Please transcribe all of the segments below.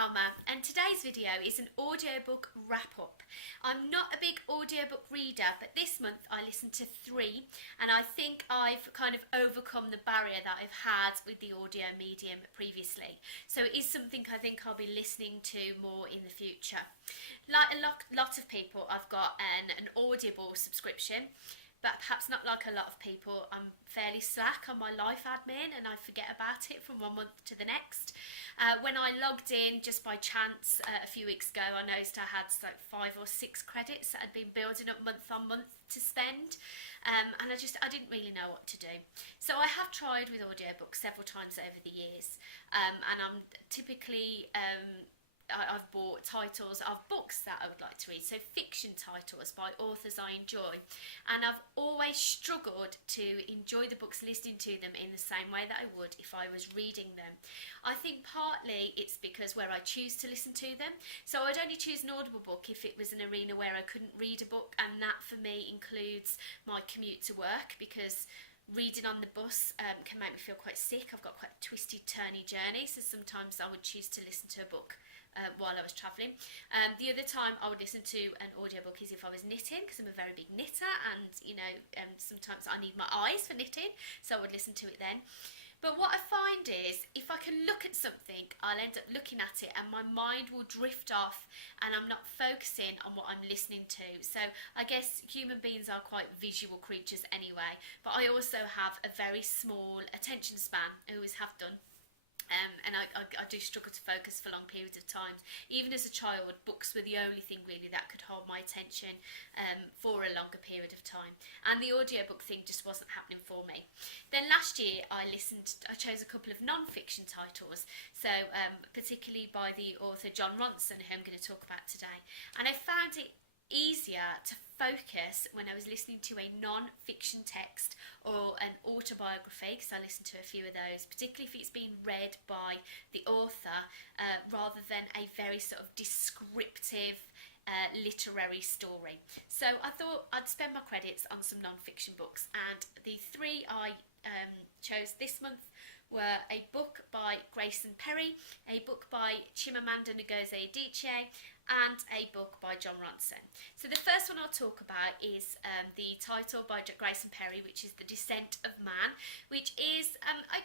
Salma, and today's video is an audiobook wrap-up. I'm not a big audiobook reader, but this month I listened to 3, and I think I've kind of overcome the barrier that I've had with the audio medium previously. So it is something I think I'll be listening to more in the future. Like a lot of people, I've got an Audible subscription, but perhaps not like a lot of people. I'm fairly slack on my life admin and I forget about it from one month to the next. When I logged in just by chance a few weeks ago, I noticed I had like 5 or 6 credits that had been building up month on month to spend, and I didn't really know what to do. So I have tried with audiobooks several times over the years, and I'm typically I've bought titles of books that I would like to read, so fiction titles by authors I enjoy, and I've always struggled to enjoy the books listening to them in the same way that I would if I was reading them. I think partly it's because where I choose to listen to them, so I'd only choose an Audible book if it was an arena where I couldn't read a book, and that for me includes my commute to work, because reading on the bus can make me feel quite sick. I've got quite a twisty, turny journey, so sometimes I would choose to listen to a book while I was travelling. The other time I would listen to an audiobook is if I was knitting, because I'm a very big knitter, and sometimes I need my eyes for knitting, so I would listen to it then. But what I find is, if I can look at something, I'll end up looking at it and my mind will drift off and I'm not focusing on what I'm listening to. So I guess human beings are quite visual creatures anyway, but I also have a very small attention span. I always have done. And I do struggle to focus for long periods of time. Even as a child, books were the only thing really that could hold my attention for a longer period of time. And the audiobook thing just wasn't happening for me. Then last year I chose a couple of non-fiction titles, so particularly by the author Jon Ronson, who I'm going to talk about today. And I found it easier to focus when I was listening to a non-fiction text or an autobiography, because I listened to a few of those, particularly if it's been read by the author, rather than a very sort of descriptive literary story. So I thought I'd spend my credits on some non-fiction books, and the 3 I chose this month were a book by Grayson, a book by Chimamanda Ngozi Adichie, and a book by Jon Ronson. So the first one I'll talk about is the title by Grayson, which is The Descent of Man, which is,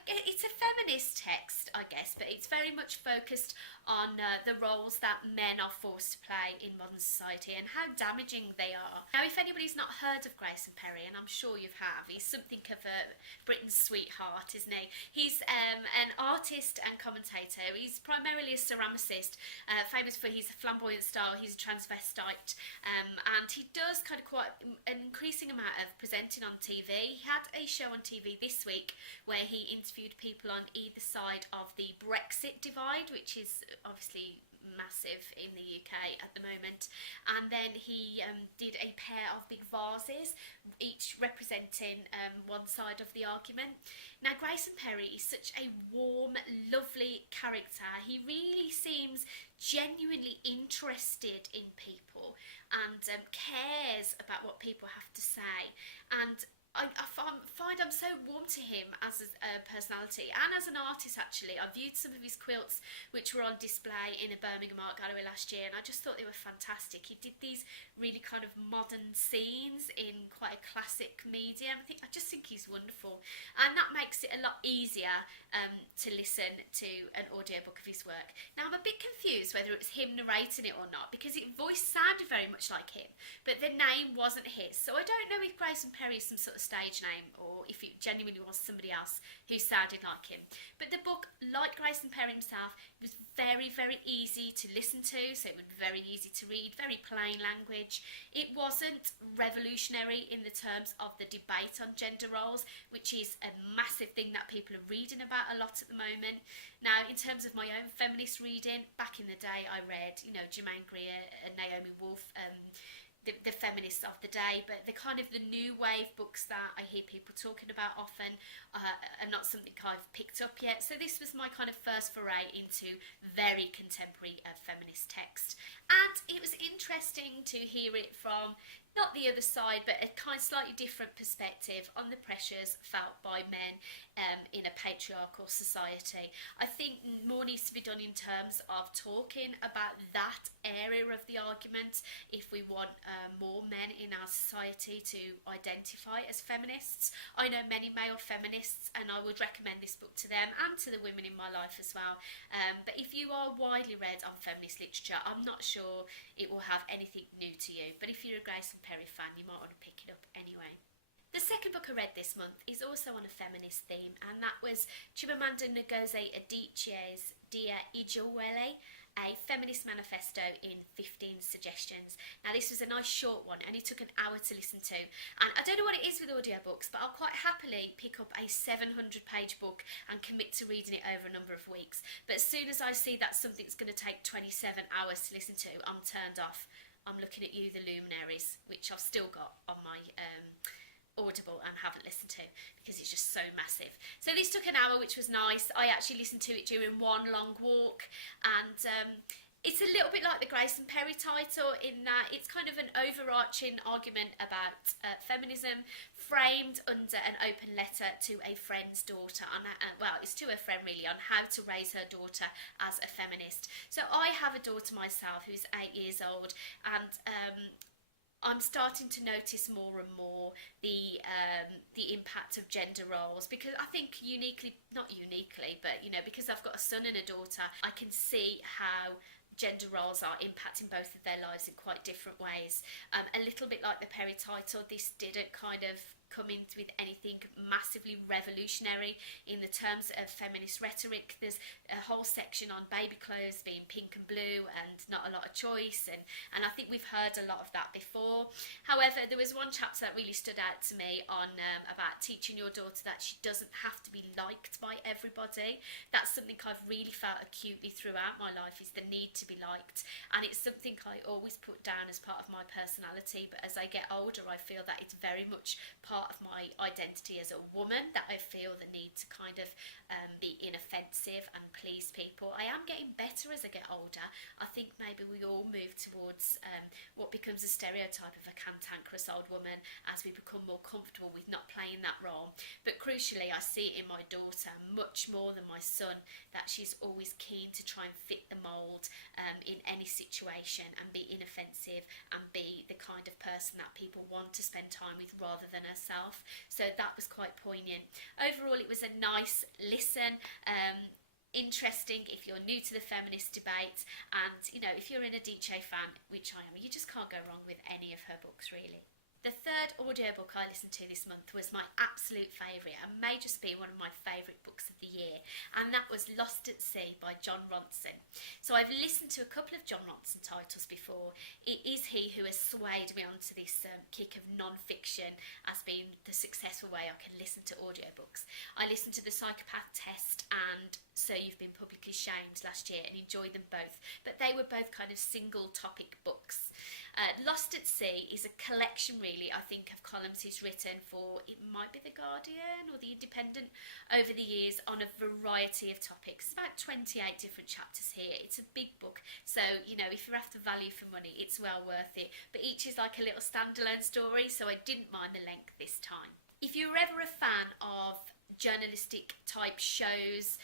it's a feminist text, I guess, but it's very much focused on the roles that men are forced to play in modern society and how damaging they are. Now, if anybody's not heard of Grayson, and I'm sure you have, he's something of a Britain's sweetheart, isn't he? He's an artist and commentator. He's primarily a ceramicist, famous for his flamboyant style. He's a transvestite, and he does kind of quite an increasing amount of presenting on TV. He had a show on TV this week where he interviewed people on either side of the Brexit divide, which is obviously massive in the UK at the moment, and then he did a pair of big vases, each representing one side of the argument. Now, Grayson is such a warm, lovely character. He really seems genuinely interested in people and cares about what people have to say, and I find I'm so warm to him as a personality and as an artist. Actually, I viewed some of his quilts which were on display in a Birmingham art gallery last year, and I just thought they were fantastic. He did these really kind of modern scenes in quite a classic medium. I just think he's wonderful, and that makes it a lot easier to listen to an audiobook of his work. Now, I'm a bit confused whether it was him narrating it or not, because it voice sounded very much like him, but the name wasn't his. So I don't know if Grayson is some sort of stage name or if it genuinely was somebody else who sounded like him. But the book, like Grayson himself, was very, very easy to listen to, so it was very easy to read, very plain language. It wasn't revolutionary in the terms of the debate on gender roles, which is a massive thing that people are reading about a lot at the moment. Now, in terms of my own feminist reading, back in the day I read, Germaine Greer and Naomi Wolf, the feminists of the day, but the kind of the new wave books that I hear people talking about often are not something I've picked up yet. So this was my kind of first foray into very contemporary feminist text, and it was interesting to hear it from not the other side, but a kind of slightly different perspective on the pressures felt by men in a patriarchal society. I think more needs to be done in terms of talking about that area of the argument if we want more men in our society to identify as feminists. I know many male feminists, and I would recommend this book to them and to the women in my life as well. But if you are widely read on feminist literature, I'm not sure it will have anything new to you. But if you're a Grayson fan, you might want to pick it up anyway. The second book I read this month is also on a feminist theme, and that was Chimamanda Ngozi Adichie's Dear Ijeawele, a feminist manifesto in 15 suggestions. Now this was a nice short one, and it took an hour to listen to, and I don't know what it is with audiobooks, but I'll quite happily pick up a 700-page book and commit to reading it over a number of weeks. But as soon as I see that something's going to take 27 hours to listen to, I'm turned off. I'm looking at you, The Luminaries, which I've still got on my Audible and haven't listened to because it's just so massive. So this took an hour, which was nice. I actually listened to it during one long walk, and it's a little bit like the Grayson title in that it's kind of an overarching argument about feminism framed under an open letter to a friend's daughter on, well, it's to a friend really, on how to raise her daughter as a feminist. So I have a daughter myself who's 8 years old, and I'm starting to notice more and more the impact of gender roles, because I think not uniquely, but because I've got a son and a daughter, I can see how gender roles are impacting both of their lives in quite different ways. A little bit like the title, this didn't kind of come in with anything massively revolutionary in the terms of feminist rhetoric. There's a whole section on baby clothes being pink and blue and not a lot of choice, and I think we've heard a lot of that before. However, there was one chapter that really stood out to me on about teaching your daughter that she doesn't have to be liked by everybody. That's something I've really felt acutely throughout my life, is the need to be liked, and it's something I always put down as part of my personality, but as I get older I feel that it's very much part of my identity as a woman, that I feel the need to kind of be inoffensive and please people. I am getting better as I get older. I think maybe we all move towards what becomes a stereotype of a cantankerous old woman as we become more comfortable with not playing that role. But crucially, I see it in my daughter much more than my son, that she's always keen to try and fit the mould in any situation and be inoffensive and be the kind of person that people want to spend time with rather than herself. So that was quite poignant. Overall, it was a nice listen. Interesting if you're new to the feminist debate, and if you're an Adichie fan, which I am, you just can't go wrong with any of her books really. The third audiobook I listened to this month was my absolute favourite, and may just be one of my favourite books of the year, and that was Lost at Sea by Jon Ronson. So I've listened to a couple of Jon Ronson titles before. It is he who has swayed me onto this kick of non-fiction as being the successful way I can listen to audiobooks. I listened to The Psychopath Test and So You've Been Publicly Shamed last year and enjoyed them both, but they were both kind of single topic books. Lost at Sea is a collection really, I think, of columns he's written for, it might be The Guardian or The Independent, over the years on a variety of topics. About 28 different chapters here. It's a big book, so if you're after value for money, it's well worth it, but each is like a little standalone story, so I didn't mind the length this time. If you're ever a fan of journalistic type shows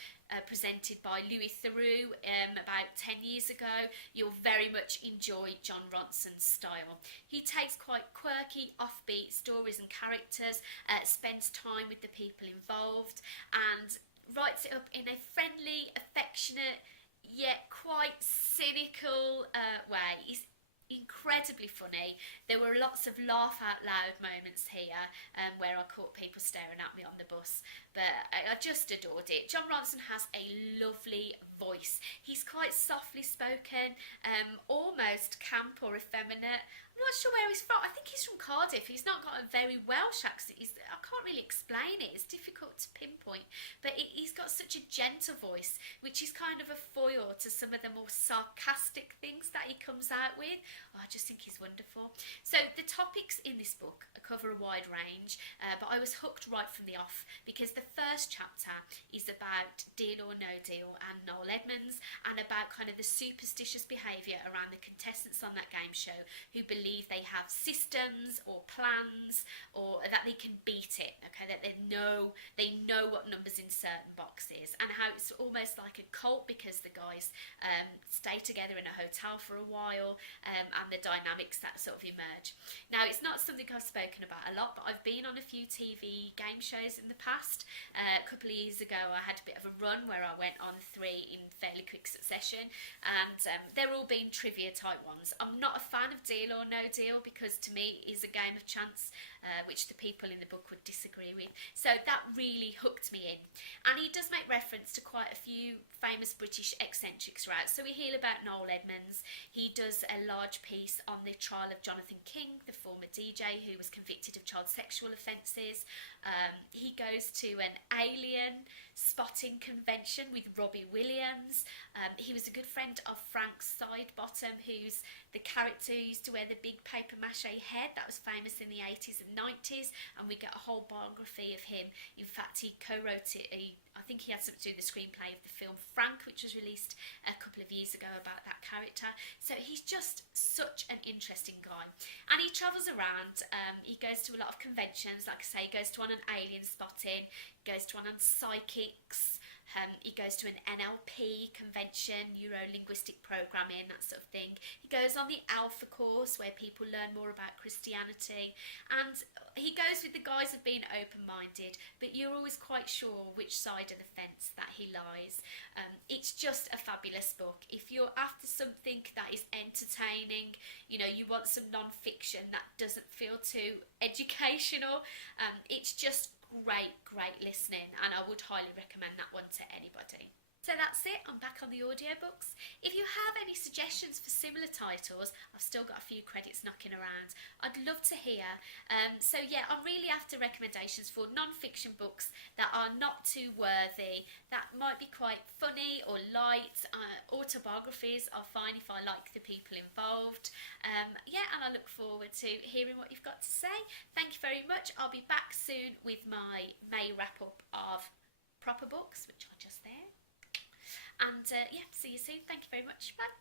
presented by Louis Theroux about 10 years ago, you'll very much enjoy Jon Ronson's style. He takes quite quirky, offbeat stories and characters, spends time with the people involved, and writes it up in a friendly, affectionate, yet quite cynical way. He's incredibly funny. There were lots of laugh out loud moments here where I caught people staring at me on the bus, but I just adored it. Jon Ronson has a lovely voice. He's quite softly spoken, almost camp or effeminate. I'm not sure where he's from. I think he's from Cardiff. He's not got a very Welsh accent. I can't really explain it. It's difficult to pinpoint, but he's got such a gentle voice, which is kind of a foil to some of the more sarcastic things that he comes out with. Oh, I just think he's wonderful. So the topics in this book cover a wide range, but I was hooked right from the off, because the first chapter is about Deal or No Deal and Noel Edmonds, and about kind of the superstitious behaviour around the contestants on that game show who believe believe they have systems or plans, or that they can beat it, okay, that they know what numbers in certain boxes, and how it's almost like a cult because the guys stay together in a hotel for a while, and the dynamics that sort of emerge. Now, it's not something I've spoken about a lot, but I've been on a few TV game shows in the past. A couple of years ago I had a bit of a run where I went on 3 in fairly quick succession, and they're all been trivia type ones. I'm not a fan of Deal or No Deal because to me it is a game of chance, which the people in the book would disagree with. So that really hooked me in. And he does make reference to quite a few famous British eccentrics throughout. So we hear about Noel Edmonds. He does a large piece on the trial of Jonathan King, the former DJ who was convicted of child sexual offences. He goes to an alien spotting convention with Robbie Williams. He was a good friend of Frank Sidebottom, who's the character who used to wear the big paper mache head that was famous in the 80s and 90s, and we get a whole biography of him. In fact, he co-wrote it. I think he had something to do with the screenplay of the film Frank, which was released a couple of years ago about that character. So he's just such an interesting guy, and he travels around. He goes to a lot of conventions. Like I say, he goes to one on alien spotting, goes to one on psychics. He goes to an NLP convention, neuro-linguistic programming, that sort of thing. He goes on the Alpha course where people learn more about Christianity, and he goes with the guise of being open-minded, but you're always quite sure which side of the fence that he lies. It's just a fabulous book. If you're after something that is entertaining, you know, you want some non-fiction that doesn't feel too educational, it's just great listening, and I would highly recommend that one to anybody. So that's it, I'm back on the audiobooks. If you have any suggestions for similar titles, I've still got a few credits knocking around. I'd love to hear. So yeah, I'm really after recommendations for non-fiction books that are not too worthy, that might be quite funny or light. Autobiographies are fine if I like the people involved. Yeah, and I look forward to hearing what you've got to say. Thank you very much. I'll be back soon with my May wrap-up of proper books, which are just there. And yeah, see you soon. Thank you very much. Bye.